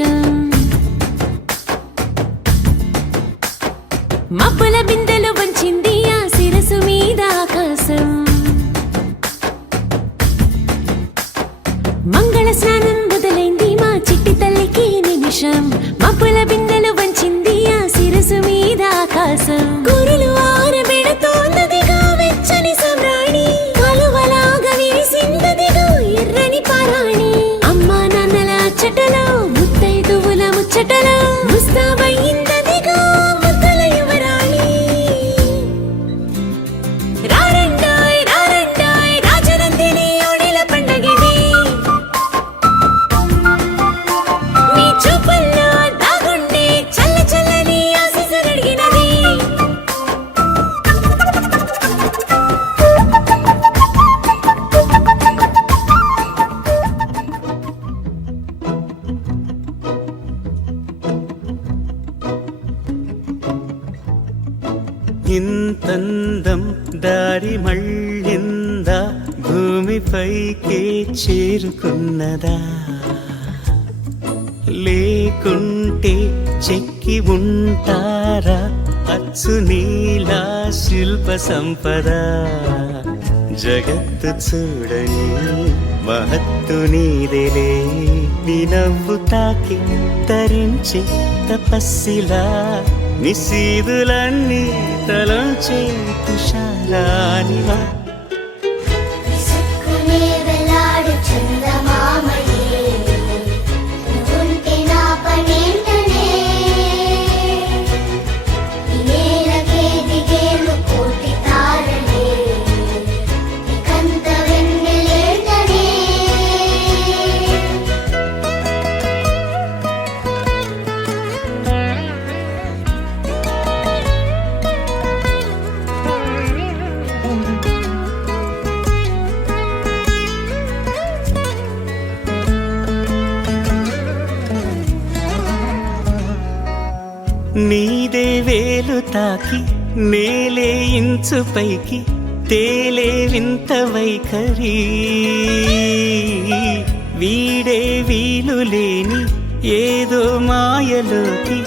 నిమిషం మబ్బుల బిందెలు వంచింది ఆ శిరసు మీద ఆకాశం మంగళ స్నానం మొదలైంది మా చిట్టి తల్లికి నిమిషం మబ్బుల బిందెలు వంచింది ఆ శిరసు మీద ఆకాశం కురులు ఆరబెడుతోందదిగా వెచ్చని సమ్రాణి కలువలాగా విరిసిందదిగా ఎర్రని పారాణి అమ్మా నాన్నల అచ్చటలో ముత్తైదువుల ముచ్చటలో ముస్తాబయ్యిందదిగా ముద్దల యువరాణి రారండాయ్ రారండాయ్ రాజనందిని ఓడిల పండగిది మీ చూపుల్లో దాగుండే చల్ల చల్లని ఆశీస్సులడిగినది ఇంతందం దారి మళ్ళిందా భూమిపైకే చేరుకున్నదా లేకుంటే చెక్కి ఉంటారా అచ్చు నీలా శిల్ప సంపద జగత్తు చూడని మహత్తు నీదేలే నీ నవ్వు తాకి తరించి తపస్సిలా నిశీదులన్నీ తలంచే తుషారానివా నీదే వేలు తాకి నేలే ఇంచు పైకి తేలే వింత వైఖరి వీడే వీలు లేని ఏదో మాయలోకి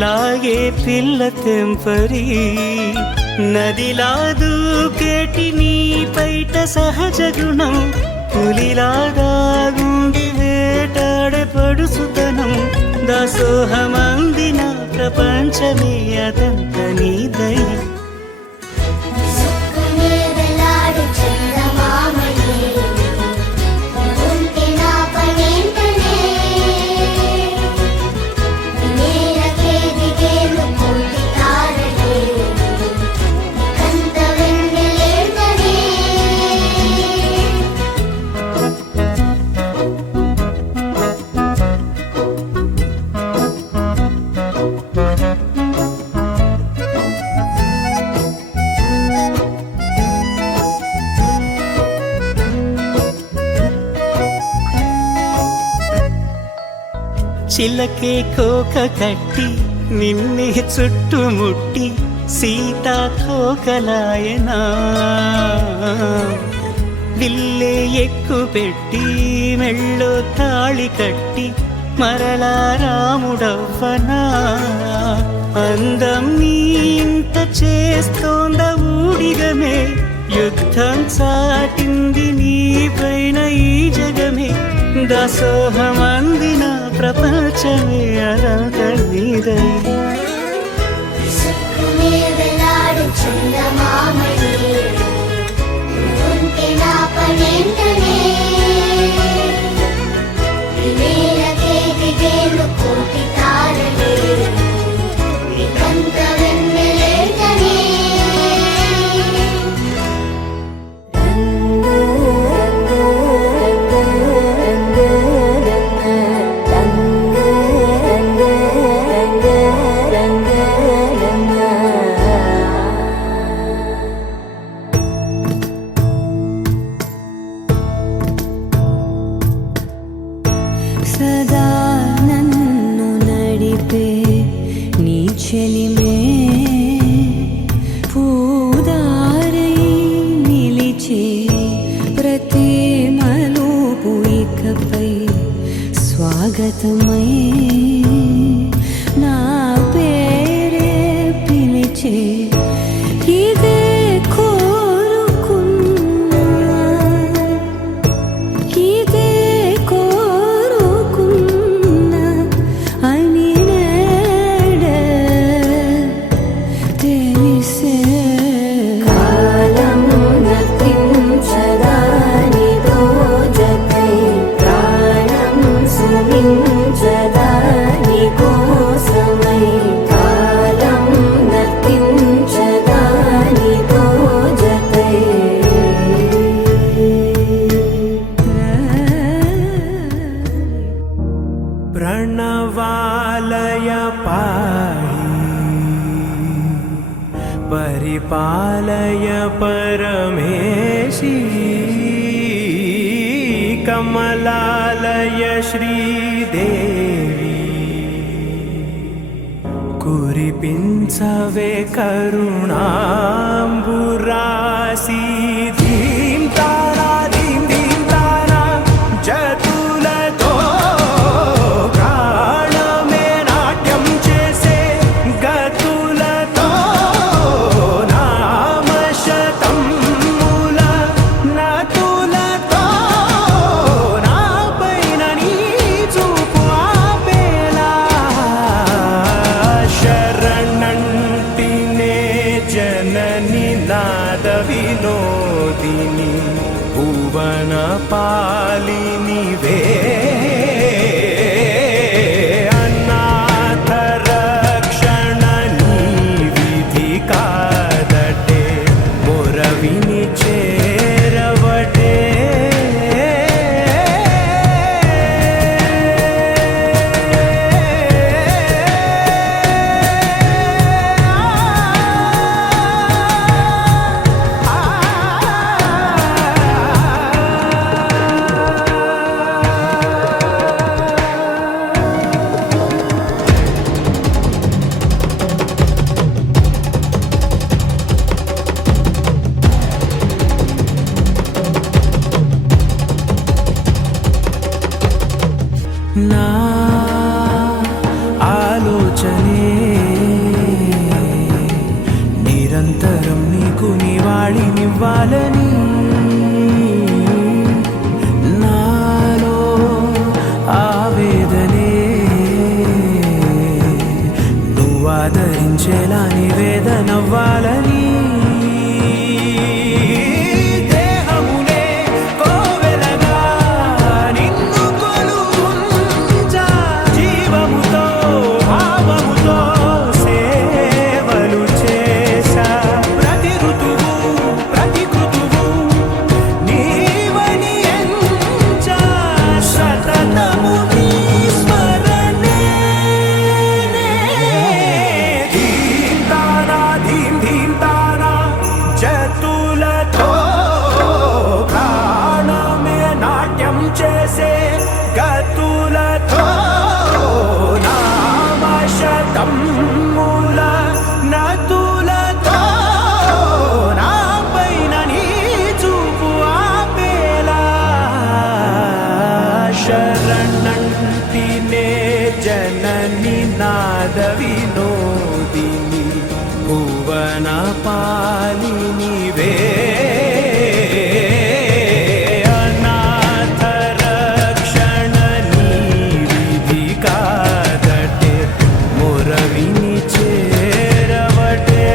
లాగే పిల్ల తెంపరి నదిలా దూకేటి నీ పైట సహజ గుణం పులిలాగా గుండి వేటాడే పడుసుతనం దాసోహమందిన ప్రపంచమే అదంత నీదై చిలకే కోక కట్టి నిన్నే చుట్టుముట్టి సీతాకోకలాయనా విల్లే ఎక్కు పెట్టి మెళ్ళో తాళి కట్టి మరలా రాముడవ్వనా అందం నీ ఇంత చేస్తోంద ఊడిగమే యుద్ధం చాటింది నీ పైన ఈ జగమే దాసోహమందిన ప్రపంచమే అదంత నీదై సదా నన్ను నడిపే నీ చెలిమే పూదారై నిలిచే ప్రతి మలుపు ఇకపై స్వాగతమై परमेशी कमलालय श्रीदेवी कुरिपिंचवे करुणांबुरासी धीम तारा धीम धीम तारा जतुलतो प्राणमे नाट्यं चेसे गतुलतो नामशतं मूल नतुलतो नापैన నీ చూపు ఆపేలా శరణంటినే జనని నాద వినోదిని భువన పాలిని వే అనాథ రక్షణ నీ విధి కాదటే మొరవిని చేరవటే నా ఆలోచనే నిరంతరం నీకు నివాళినివ్వాలని నాలో ఆవేదనే నువ్వు ఆదరించేలా నివేదనవ్వాలని దేహమునే కోవెలగా నిన్ను కొలువుంచా జీవముతో భావముతో సేవలు చేసా ప్రతి ఋతువు ప్రతి కృతువు నీవని ఎంచా సతతము నీ స్మరణే ధీం తారా ధీం ధీం తారా జతులతో ప్రాణమే నాట్యం చేసే గతులతో నామశతం మూల నతులతో నాపైన నీ చూపు ఆపేలా శరణంటినే జనని నాద వినోదిని భువన పాలిని వే అనాథ రక్షణ నీ విధి కాదటే మొరవిని చేరవటే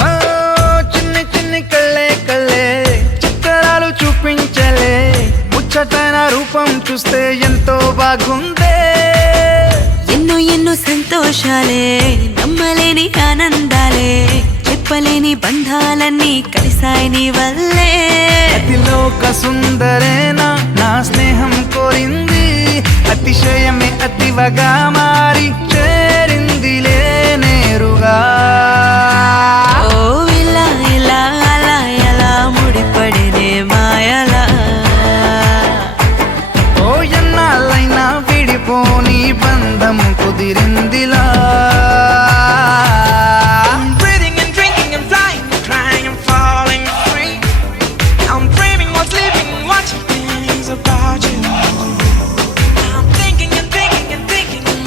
ఆ, చిన్ని చిన్ని కళ్ళే కళ్ళే చిత్రాలు చూపించలే ముచ్చటైన రూపం చూస్తే ఎంతో బాగుందే ఎన్నో ఎన్నో సంతోషాలే నమ్మలేని ఆనందాలే చెప్పలేని బంధాలన్నీ కలిసాయి నీ వల్లే అతిలోక సుందరేనా నా స్నేహం కోరింది అతిశయమే అతివగా మారి చేరిందిలే నేరుగా ఓ ఇలా ఇలా అలా ఎలా ముడిపడినే మాయలా ఓ ఎన్నాళ్ళైనా విడిపోని బంధం కుదిరిందిలా I'm breathing and drinking and flying and crying and falling free. I'm dreaming while sleeping, watching things about you. I'm thinking and thinking and thinking and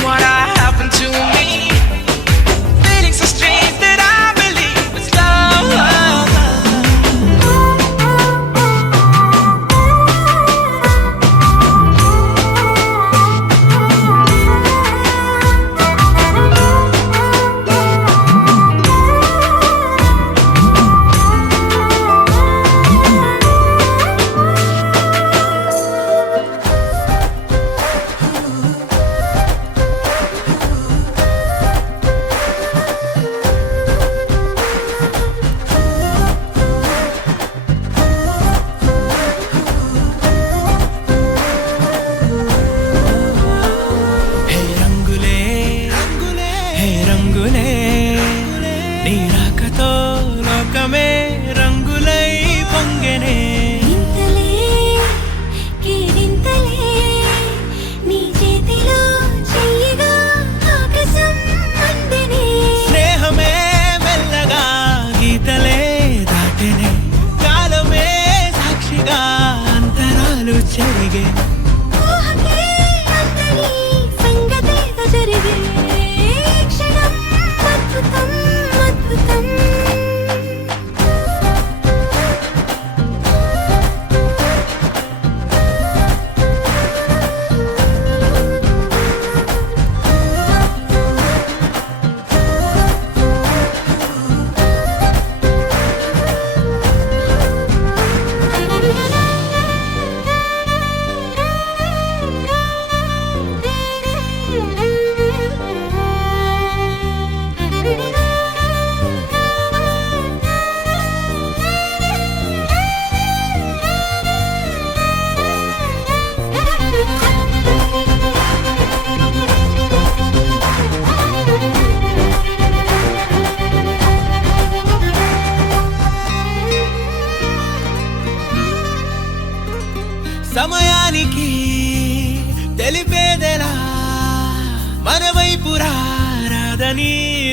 మన వైపు రాదని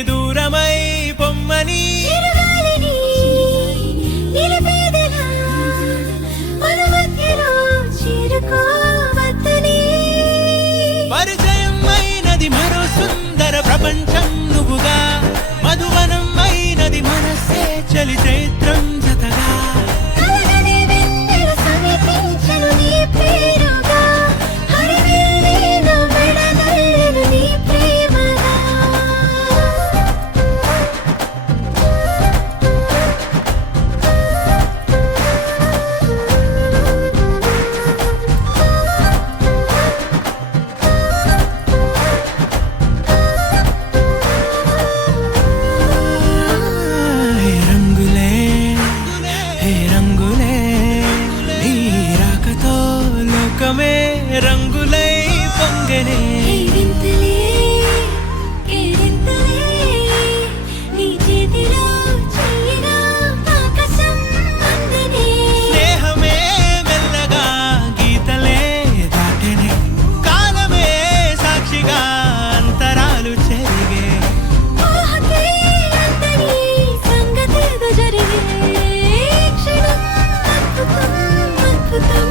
దూరమై పొమ్మని చిరుగాలిని నిలిపేదెలా మన మధ్యలో చేరుకోవద్దని పరిచయం అయినది మరో సుందర ప్రపంచం నువ్వుగా మధువనం అయినది మనసే చలి చైత్రం జతగా కలగనే వెన్నెల సమీపించను నీ పేరుగా హరివెల్లి నా మెడనల్లెను నీ ప్రేమగా హే రంగులే హే రంగులే నీ రాకతో లోకమే రంగులై పొంగనే ఈ వింతలే కేరింతలే నీ చేతిలో చెయ్యగా ఆకాశం అందనే స్నేహమే మెల్లగా గీతలే దాటెనే కాలమే సాక్షిగా అంతరాలు చెరిగే ఊహకే అందని సంగతేదో జరిగే క్షణం అద్భుతం అద్భుతం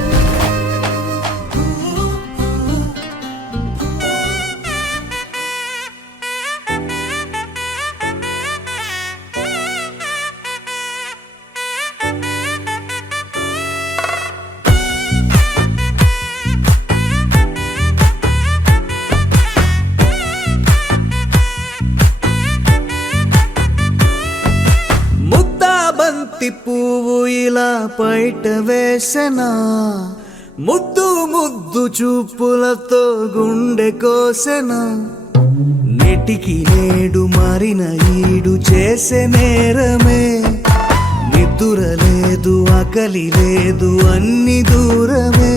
ముద్దా బంతి పువ్వు ఇలా బయట వేసెనా ముద్దు ముద్దు చూపులతో గుండె కోసెనా నెటికి నేడు మారిన ఈడు చేసే నేరమే నిద్ర లేదు ఆకలి లేదు అన్ని దూరమే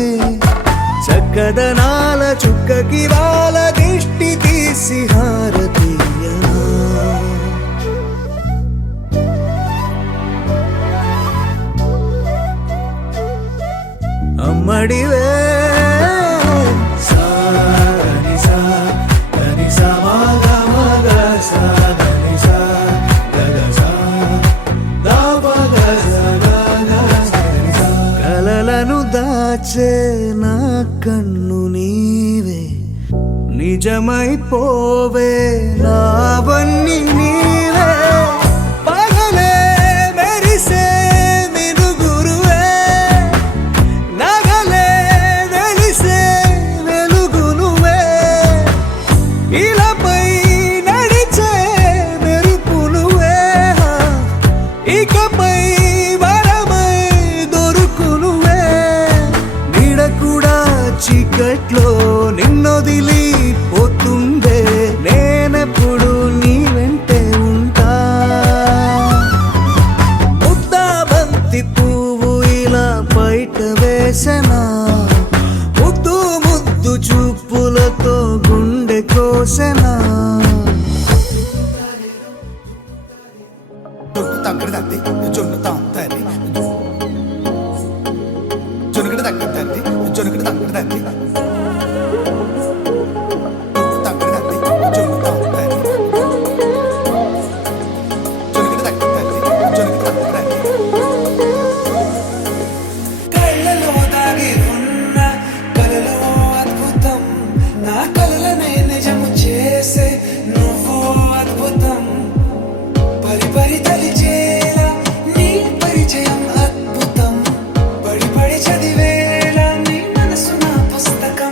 చక్కదనాల చుక్కకి వాళ్ళ దిష్టి తీసి హారతీయనా అమ్మడివే సాని సా దని సా మగ మగ సా దని సా గగ సా దా పగ సా గగ సని సా. కలలను దాచే నా కన్ను నీవే నిజమైపోవే నావన్నీ నీవే పగలే మెరిసే మినుగురువే నగలే వెలిసే వెలుగు నువ్వే ఇలాపై నడిచే మెరుపు నువ్వే ఇకపై వరమై దొరుకు నువ్వే నీడ కూడా చీకట్లో నిన్నొదిలి పోతుందే నేనెప్పుడు నీ వెంటే ఉంటా ముద్దా బంతి పువ్వు ఇలా బయట వేసెనా ముద్దు ముద్దు చూపులతో గుండె కోసెనా తగ్గడదండి జొన్ను తాంతండి జొనుగడ తగ్గదండి జొనుగడ తగ్గదండి తగ్గడండి జొన్ను తాంతండి జొనుగడ తగ్గదండి జొనుగడ తగ్గదండి కళ్ళలో దాగి ఉన్న కలలో అద్భుతం నా కలలనే నిజము చేసే నువ్వు అద్భుతం పరి పరి తలిచేలా నీ పరిచయం అద్భుతం పడి పడి చదివేలా నీ మనసు నా పుస్తకం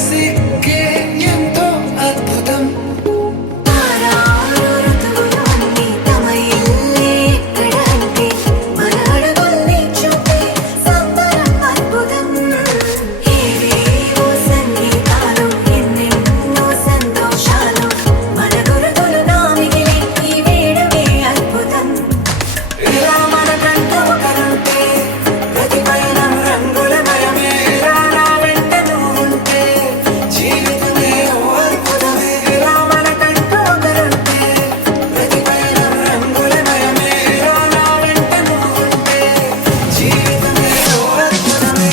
సిగ్గే ఎంతో అద్భుతం. ఇలా మనకంటూ ఒకరుంటే ప్రతి పయనం రంగులమయమే. ఇలా నా వెంట నువ్వుంటే జీవితమే ఓ అద్భుతమే. ఇలా మనకంటూ ఒకరుంటే ప్రతి పయనం రంగులమయమే. ఇలా నా వెంట నువ్వుంటే జీవితమే ఓ అద్భుతమే.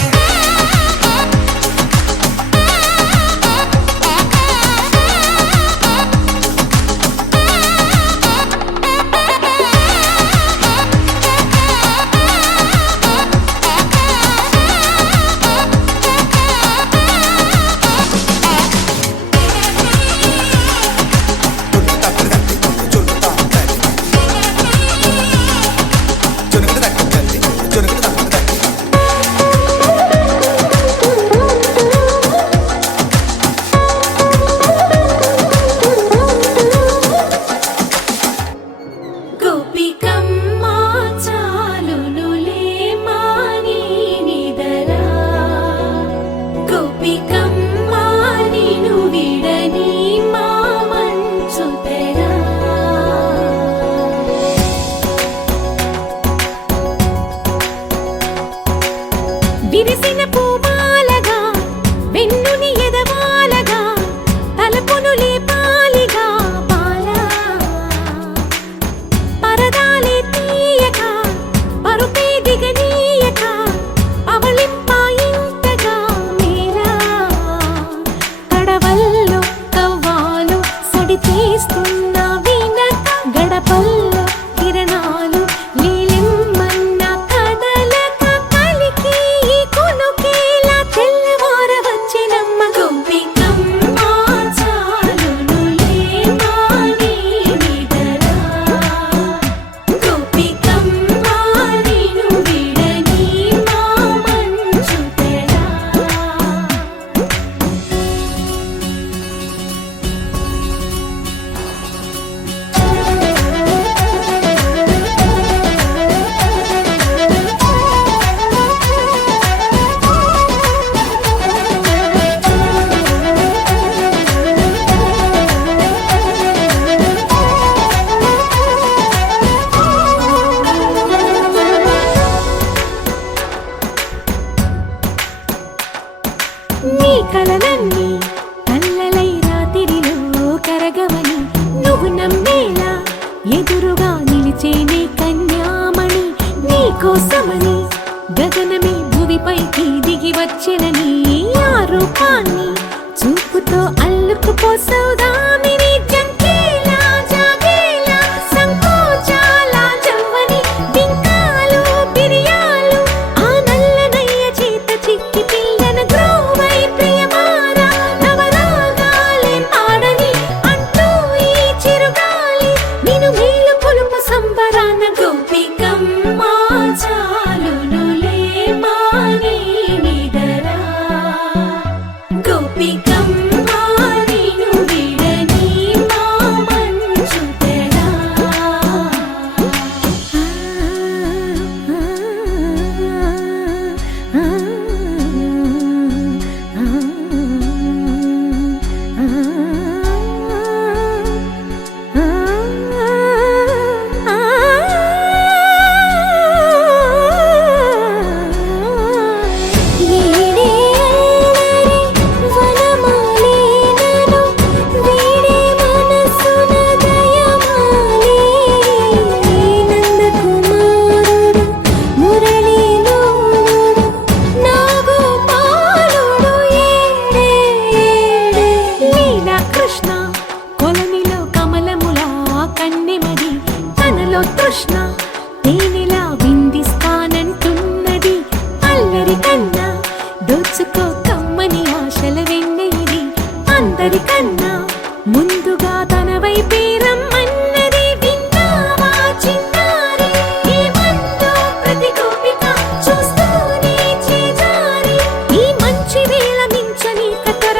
గోపికమ్మ చాలునులే మాని నిదరా గోపికమ్మ నిను విడని మా మంచు తెరా విరిసిన పూమాలగా వెన్నుని ఎదవాలగా తలపును లేపాలిగా బాలా పరదాలే తీయక పరుపే దిగనీయక అవలింపాయింతగా మీరా కడవల్లో కవ్వాలు సడి చేస్తున్న వినక గడపల్లో కిరణాలు నీలిమ్మన్న కదలక కలికి కొనుకేలా తెల్లవార వచ్చినమ్మ గోపికమ్మ చాలునులే మాని నిదరా గోపికమ్మ నిను విడని మా మంచు తెరా నీ కలలన్నీ కల్లలై రాత్రిలో కరగవని నువ్వు నమ్మేలా ఎదురుగా నిలిచేనే కన్యామణి నీ కోసమని గగనమే భువిపైకి దిగి వచ్చెనని ఆ రూపాన్ని చూపుతో అల్లుకుపోసౌదామిని జంకేలా జాగేలా సంకోచాల జవ్వని బింకాలు బిరియాలు ఆ నల్లనయ్య చేత చిక్కి పిల్లన గ్రోవై ప్రియమారా నవరాగాలే పాడని అంటూ ఈ చిరుగాలి నిన్ను మేలు కొలుపు సంబరాన గోపికమ్మ చాలునులే మాని నిదరా గోపికమ్మ నిను విడని మా మంచు తెరా తృష్ణ తేనెలా విందిస్తానంటున్నది అల్లరి కన్నా దోచుకో కమ్మని ఆశల వెన్నెయిది అందరికన్నా ముందుగా తన వైపే రమ్మన్నది విన్నావా చిన్నారి ఏమందో ప్రతి గోపిక చూస్తూనే చేజారి ఈ మంచి వేళ మించని కతర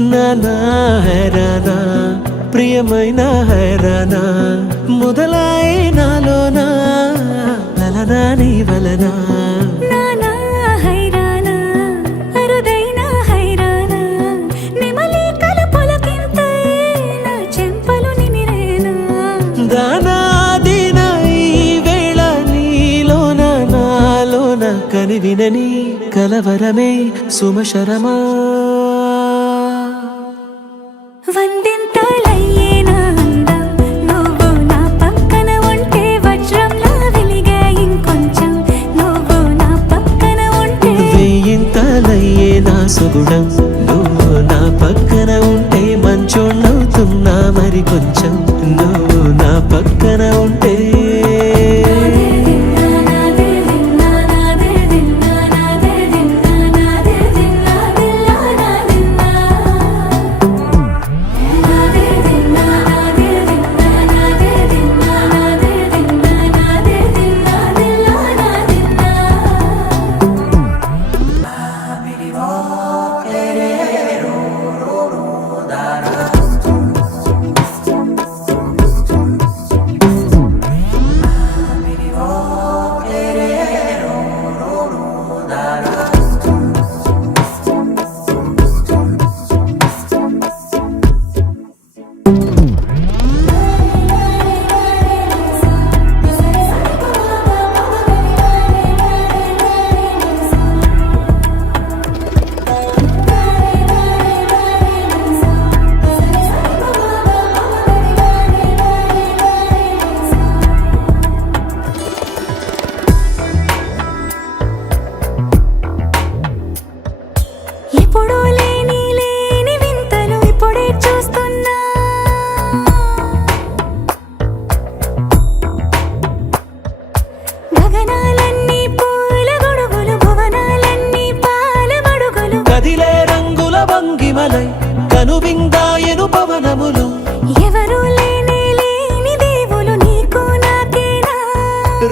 నానా హైరానా ప్రియమైన హైరానా మొదలాయి నాలోనా లలనా నీ వలనా నానా హైరానా అరుదైన హైరానా నెమలి కలపులకింతై నా చెంపలు నిమిరేనా దానాదిన ఈ వేళ నీలోన నాలోన కనివినని కలవరమే సుమశరమా వందింతలయ్యేనా అందం నువ్వు నా పక్కన ఉంటే వజ్రంలా వెలిగే ఇంకొంచెం నువ్వు నా పక్కన ఉంటే వెయ్యింతలయ్యే నా సుగుణం నువ్వు నా పక్కన ఉంటే మంచోణ్ణవుతున్నా మరి కొంచెం నువ్వు నా పక్కన ఉంటే ఎప్పుడూ లేని లేని వింతలు ఇప్పుడే చూస్తున్నా గగనాలన్నీ పూల గొడుగులు భువనాలన్నీ పాల మడుగులు కదిలే రంగుల భంగిమలై కనువిందాయను పవనములు ఎవరూ లేని లేని దేవులు నీకు నాకేనా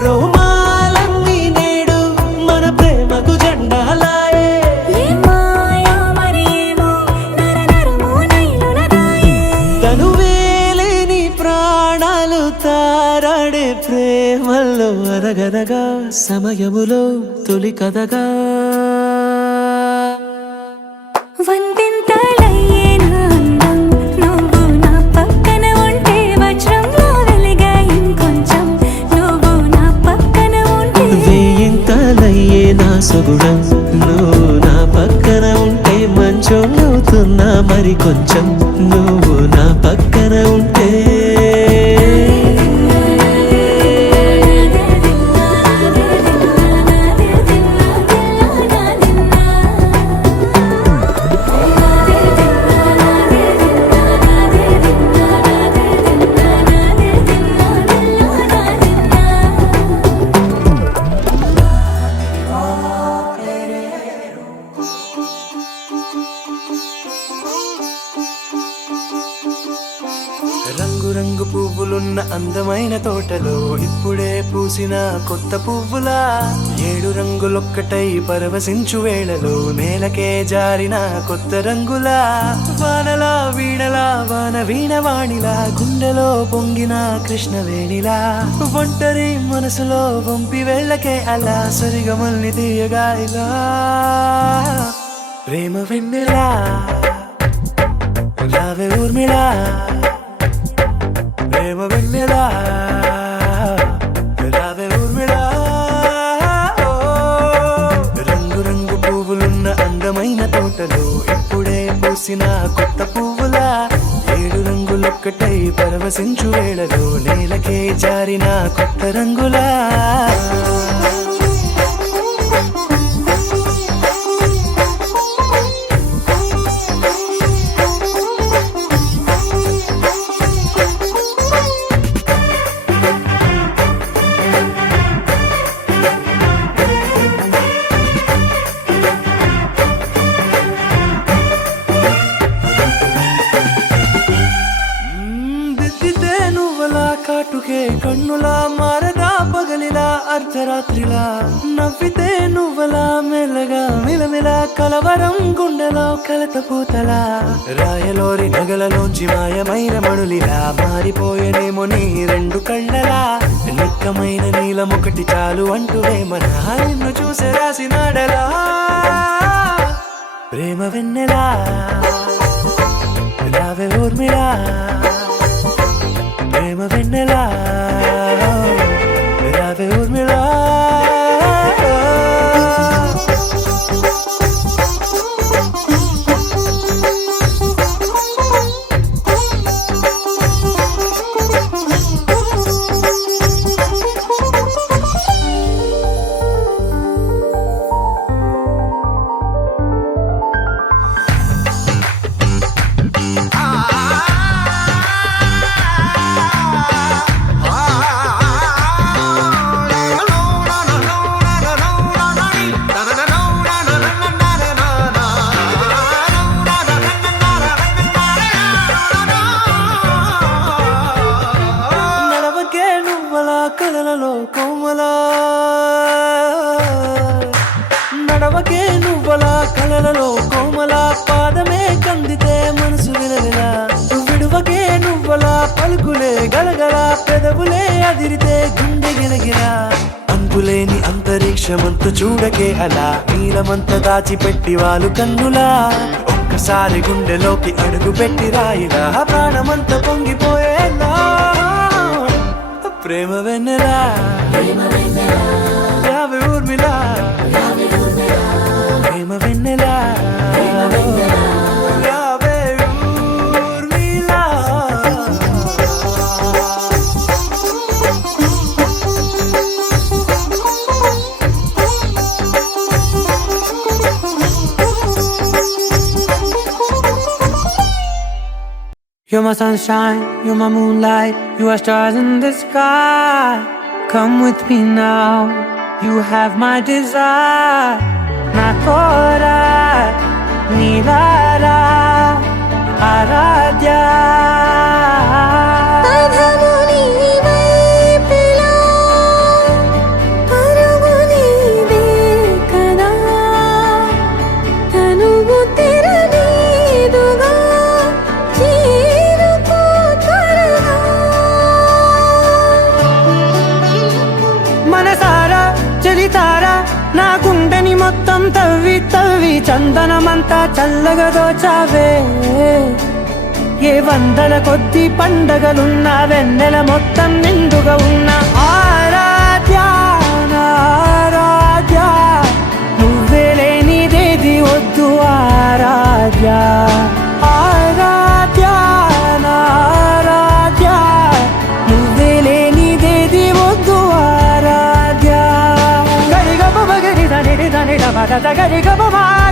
రోమాలన్నీ నేడు మన ప్రేమకు జెండాలాయే ఏ మాయో మరి ఏమో నరనరమో నైలున దాయే తనువేలేని ప్రాణాలు తారాడే ప్రేమల్లో అనగనగా సమయములో తొలి కథగా వందింతలయ్యేనా అందం నువ్వు నా పక్కన ఉంటే వజ్రంలా వెలిగే ఇంకొంచెం నువ్వు నా పక్కన ఉంటే వెయ్యింతలయ్యే నా సుగుణం నువ్వు నా పక్కన ఉంటే మంచోళ్ళవుతున్నా మరి కొంచెం నువ్వు నా పక్కన ఉంటే రంగు రంగు పువ్వులున్న అందమైన తోటలో ఇప్పుడే పూసిన కొత్త పువ్వులా 7 రంగులొక్కటై పరవశించు వేళలో నేలకే జారిన కొత్త రంగులా వానలా వీణలా వాన వీణవాణిలా గుండెలో పొంగిన కృష్ణవేణిలా ఒంటరి మనసులో వంపి వెళ్ళకే అలా సరిగమల్ని తీయగా ఇలా ప్రేమ వెన్నెలా రావే ఊర్మిళా ప్రేమ వెన్నెలా రావే ఊర్మిళా రంగు రంగు పువ్వులున్న అందమైన తోటలో ఇప్పుడే పూసిన కొత్త పువ్వులా 7 రంగులొక్కటై పరవశించు వేళలో నేలకే జారిన కొత్త రంగులా కాటుకే కన్నులా మారదా పగలిలా అర్థ అర్ధరాత్రిలా నవ్వితే నువ్వలా మెల్లగా మిలమిలా కలవరం గుండెలో కలత పూతలా రాయలోరి నగలలోంచి మాయమైన మణులిలా మారిపోయేనేమో నీ రెండు కళ్ళలా నిక్కమైన నీలం ఒకటి చాలు అంటూ వేమనా నిన్ను చూసే రాసినాడలా ప్రేమ వెన్నెలా రావే ఊర్మిళా ప్రేమ వెన్నెలా రావే ఊర్మిళా కలలలో కోమలా నడవకే నువ్వలా కలలలో కోమలా పాదమే కందితే మనసు విలవిలా విడువకే నువ్వలా పలుకులే గలగల పెదవులే అదిరితే గుండె గిలగిలా అంతులేని అంతరిక్షమంత చూడకే అలా నీలమంత దాచిపెట్టి వాళ్ళు కన్నులా ఒక్కసారి గుండెలోకి అడుగు పెట్టి రాయిలా ప్రాణమంత పొంగిపోయేలా ప్రేమ వెన్నెలా రావే ఊర్మిళా ప్రేమ వెన్నెలా రావే Urmila You're my sunshine, you're my moonlight, you are stars in the sky. Come with me now, you have my desire. Na tora, nilara, aradhya. నా గుండెని మొత్తం తవ్వి తవ్వి చందనమంతా చల్లగా దోచావే ఏ వందల కొద్ది పండగలున్న వెన్నెల మొత్తం నిండుగా ఉన్న ఆరాధ్య ఆరాధ్య నువ్వే లేనిదేది వద్దు ఆరాధ్య ఆరాధ్య ఆరాధ్య నువ్వే లేనిదేది వద్దు ఆరాధ్య గరి గమ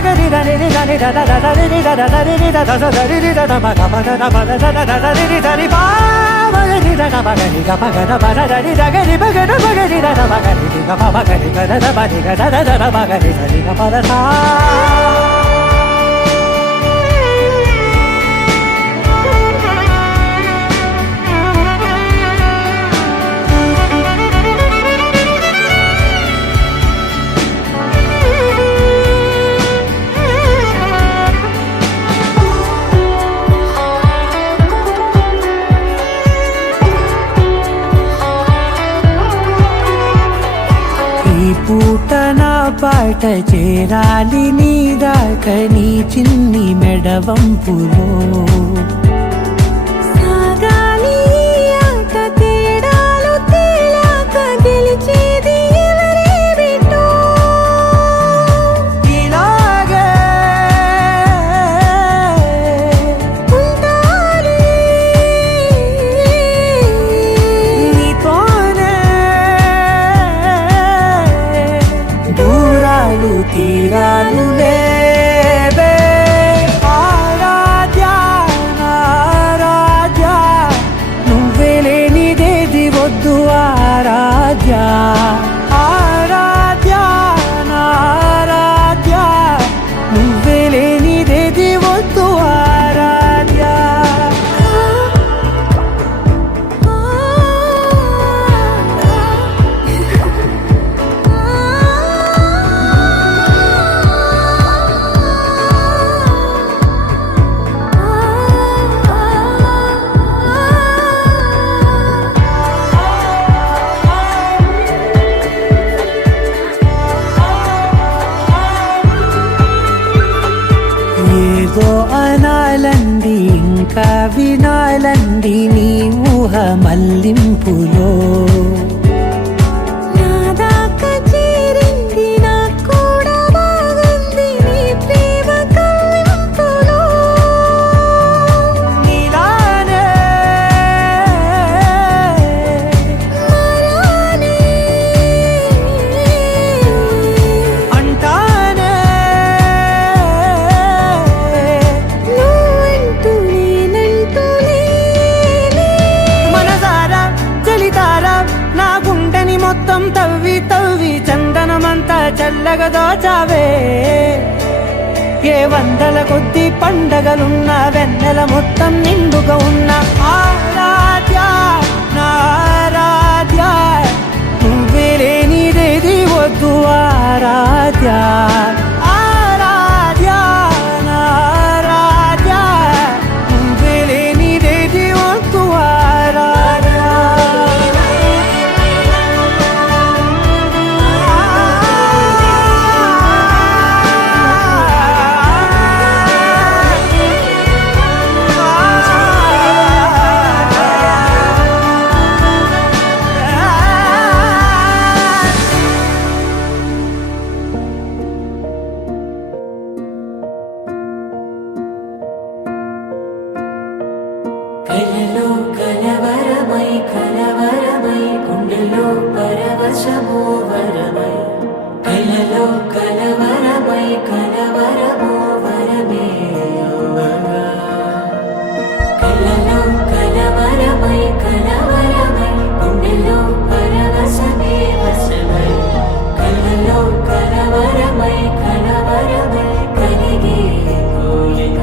గరి దని దని ద ద ద రి ద ద ద రి ద ద ద రి ద ద మ గ మ ద ద మ ద ద ద ద రి ద రి పా మ రి ద గ మ గ రి గ మ గ ద మ ద రి ద గ రి మ గ ద మ గ రి ద ద మ గ రి గ మ మ గ రి గ ద ద మ రి గ ద ద ద మ గ రి ద రి గ మ ద థా పూట నా పాట చేరాలి నీ దాకా నీ చిన్ని మెడవంపులో సాగాలి ఆట తేడాలు తేలాక గెలిచేది ఎవరే బిడ్డో ఇలాగే ఉంటాలి నీతోనే దూరాలు తీరాలు లేవే ఆరాధ్య వినాలంది నీ ఊహ మల్లింపులో నా దాకా చేరింది నాకు కూడా బాగుంది నీ ప్రేమ కవింపులో నీలానే మరానే అంటానే నువ్వంటూ నేనంటూ లేనే మనసారా చలితారా నా గుండెని మొత్తం తవ్వి తవ్వి చందనమంతా చల్లగా దోచావే ఏ వందల కొద్ది పండగలున్న వెన్నెల మొత్తం నిండుగా ఉన్న ఆరాధ్య నా ఆరాధ్య నువ్వే లేనిదేది వద్దు ఆరాధ్య ఆరాధ్య నా ఆరాధ్య నువ్వే లేనిదేది వద్దు కలలో కలవరమై కలవరమై గుండెలో పరవశమో వరమై కలలో కలవరమై కలవరమో వరమే అవ్వగా కలలో కలవరమై కలవరమై గుండెలో పరవశమే వశమై కలలో కలవరమై కలవరమై కలిగే కోయిక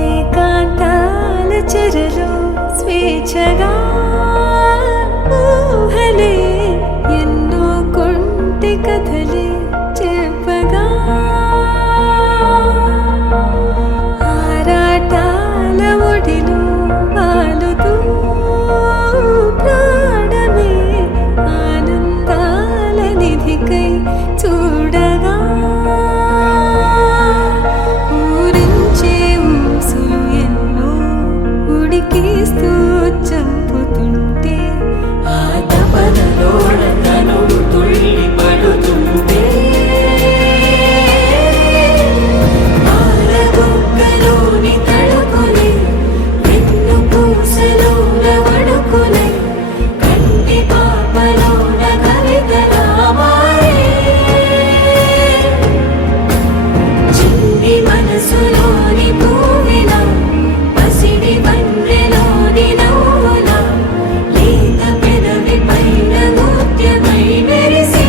ఏకాంతాల చెరలో స్వేచ్ఛగా ఊహలే ఎన్నో కొంటి కథలే చెప్పగా ఆరాటాల ఒడిలో వాలుతూ ప్రాణమే ఆనందాల నిధికై చూడగా ఊరించే ఊసులు ఎన్నో ఉడికిస్తూ చంపుతుంటే ఆ తపనలోన తనువు తుళ్ళి పడుతుంటే పాలబుగ్గలోని తడుకులే వెన్ను పూసలోన వడుకులే కంటి పాపలోన కవితలా మారే చిన్ని మనసులోని పూవిలా పసిడి వన్నెలోని నవ్వులా లేత పెదవి పైన ముత్యమై మెరిసే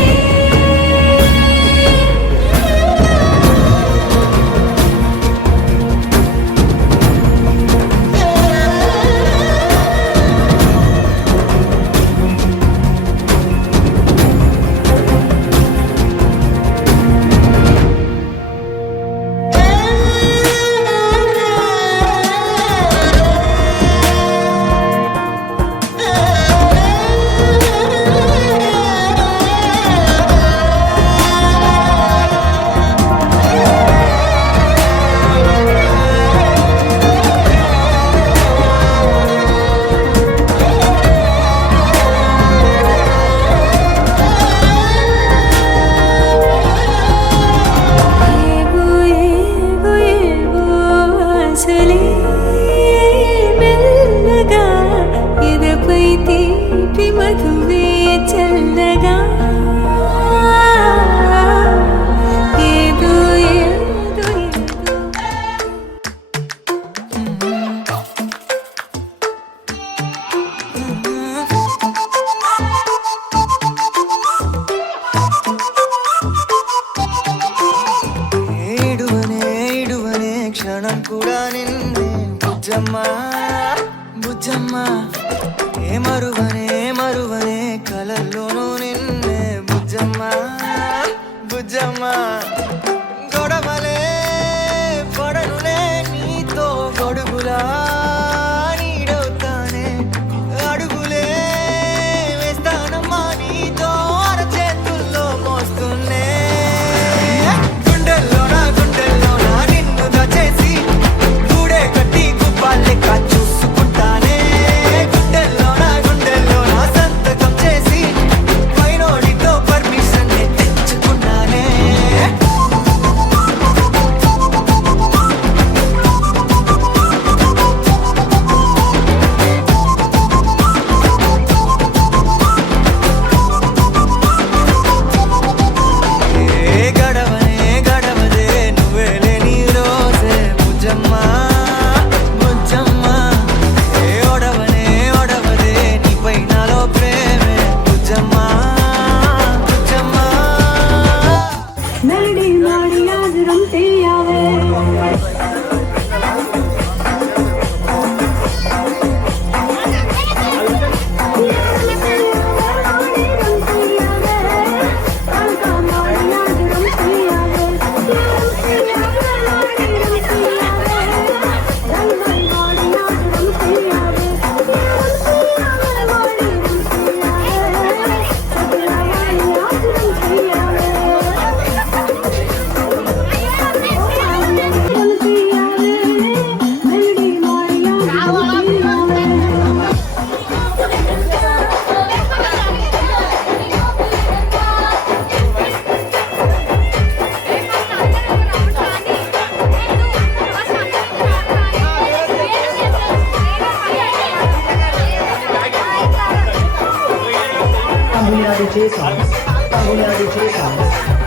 ఏవో ఏవో ఏవో ఆశలే మెల్లగా ఎదపై తీపి మధువే చల్లగా ఏదో ఏదో ఏదో ఏడువనే క్షణం కూడా నిన్నే బుజ్జమ్మా బుజ్జమ్మా ఏ మరువనే కలల్లోనూ నిన్నే బుజ్జమ్మా బుజ్జమ్మా గొడవలే పడనులే నీతో గొడుగులా నీడవుతానే అడుగులే వేస్తానమ్మా నీతో అరచేతుల్లో మోస్తున్నే గుండెల్లోనా నిన్ను దచేసి గూడే కట్టి DJ songs. Tamil Nadu DJ songs.